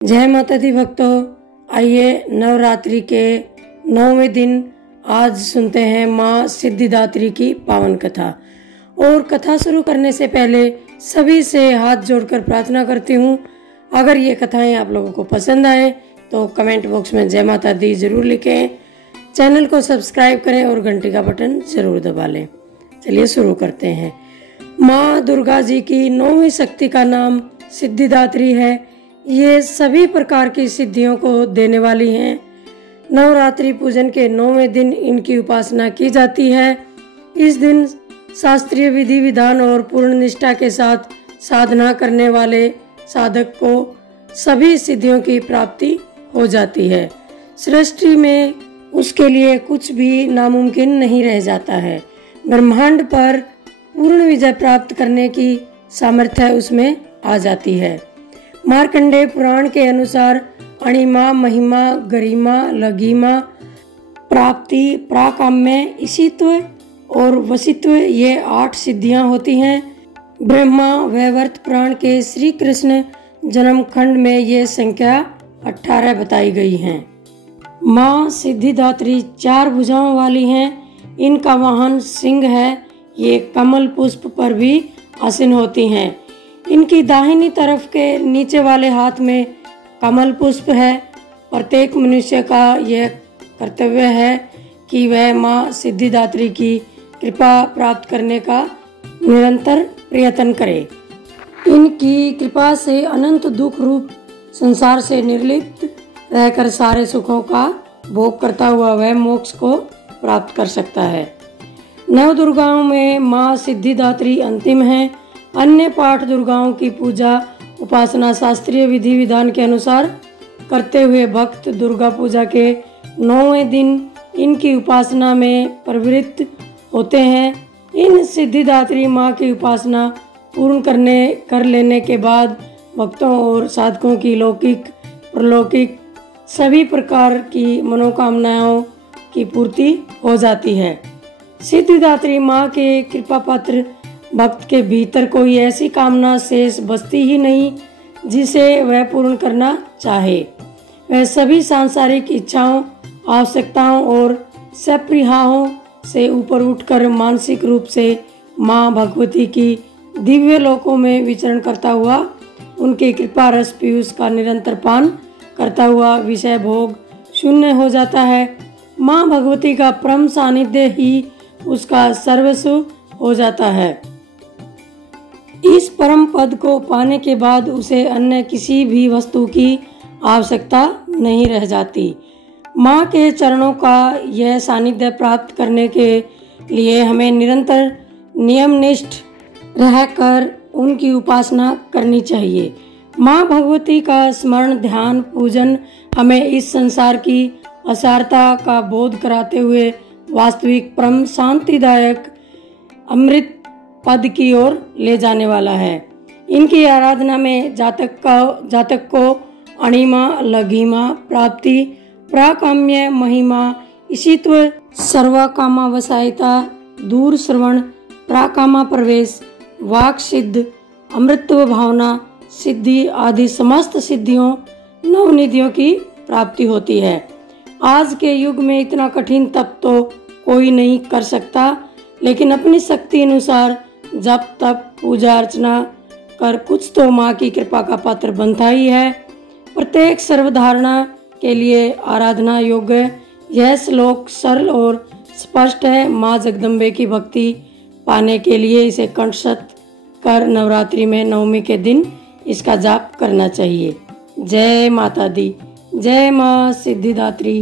जय माता दी भक्तों, आइए नवरात्रि के 9वें दिन आज सुनते हैं माँ सिद्धिदात्री की पावन कथा। और कथा शुरू करने से पहले सभी से हाथ जोड़कर प्रार्थना करती हूँ, अगर ये कथाएं आप लोगों को पसंद आए तो कमेंट बॉक्स में जय माता दी जरूर लिखें, चैनल को सब्सक्राइब करें और घंटी का बटन जरूर दबा लें। चलिए शुरू करते हैं। माँ दुर्गा जी की 9वीं शक्ति का नाम सिद्धिदात्री है। ये सभी प्रकार की सिद्धियों को देने वाली हैं। नवरात्रि पूजन के 9वें दिन इनकी उपासना की जाती है। इस दिन शास्त्रीय विधि विधान और पूर्ण निष्ठा के साथ साधना करने वाले साधक को सभी सिद्धियों की प्राप्ति हो जाती है। सृष्टि में उसके लिए कुछ भी नामुमकिन नहीं रह जाता है। ब्रह्मांड पर पूर्ण विजय प्राप्त करने की सामर्थ्य उसमें आ जाती है। मार्कंडेय पुराण के अनुसार अणिमा, महिमा, गरिमा, लघिमा, प्राप्ति, प्राकाम्य, इशित्व और वशित्व ये 8 सिद्धियां होती हैं। ब्रह्मा वैवर्त पुराण के श्री कृष्ण जन्म खंड में ये संख्या 18 बताई गई हैं। माँ सिद्धिदात्री 4 भुजाओं वाली हैं। इनका वाहन सिंह है। ये कमल पुष्प पर भी आसीन होती हैं। इनकी दाहिनी तरफ के नीचे वाले हाथ में कमल पुष्प है। प्रत्येक मनुष्य का यह कर्तव्य है कि वह माँ सिद्धिदात्री की कृपा प्राप्त करने का निरंतर प्रयत्न करे। इनकी कृपा से अनंत दुख रूप संसार से निर्लिप्त रहकर सारे सुखों का भोग करता हुआ वह मोक्ष को प्राप्त कर सकता है। नव दुर्गाओं में माँ सिद्धिदात्री अंतिम है। अन्य 8 दुर्गाओं की पूजा उपासना शास्त्रीय विधि विधान के अनुसार करते हुए भक्त दुर्गा पूजा के 9वें दिन इनकी उपासना में प्रवृत्त होते हैं। इन सिद्धिदात्री माँ की उपासना पूर्ण कर लेने के बाद भक्तों और साधकों की लौकिक परलौकिक सभी प्रकार की मनोकामनाओं की पूर्ति हो जाती है। सिद्धिदात्री माँ के कृपा पात्र भक्त के भीतर कोई ऐसी कामना शेष बचती ही नहीं जिसे वह पूर्ण करना चाहे। वह सभी सांसारिक इच्छाओं, आवश्यकताओं और सप्रियाओं से ऊपर उठकर मानसिक रूप से माँ भगवती की दिव्य लोकों में विचरण करता हुआ उनके कृपा रस पीयूष का निरंतर पान करता हुआ विषय भोग शून्य हो जाता है। माँ भगवती का परम सानिध्य ही उसका सर्वस्व हो जाता है। इस परम पद को पाने के बाद उसे अन्य किसी भी वस्तु की आवश्यकता नहीं रह जाती। माँ के चरणों का यह सानिध्य प्राप्त करने के लिए हमें निरंतर नियमनिष्ठ रहकर उनकी उपासना करनी चाहिए। माँ भगवती का स्मरण, ध्यान, पूजन हमें इस संसार की असारता का बोध कराते हुए वास्तविक परम शांतिदायक अमृत पद की ओर ले जाने वाला है। इनकी आराधना में जातक को अणिमा, लघिमा, प्राप्ति, प्राकाम्य, महिमा, इशित्व, सर्वकामा वसायिता, दूर श्रवण, प्राकामा प्रवेश, वाक सिद्ध, अमृतत्व भावना सिद्धि आदि समस्त सिद्धियों नवनिधियों की प्राप्ति होती है। आज के युग में इतना कठिन तप तो कोई नहीं कर सकता, लेकिन अपनी शक्ति अनुसार जब तक पूजा अर्चना कर कुछ तो माँ की कृपा का पात्र बनता ही है। प्रत्येक सर्वधारणा के लिए आराधना योग्य यह श्लोक सरल और स्पष्ट है। माँ जगदम्बे की भक्ति पाने के लिए इसे कंठस्थ कर नवरात्रि में 9वीं के दिन इसका जाप करना चाहिए। जय माता दी, जय माँ सिद्धिदात्री।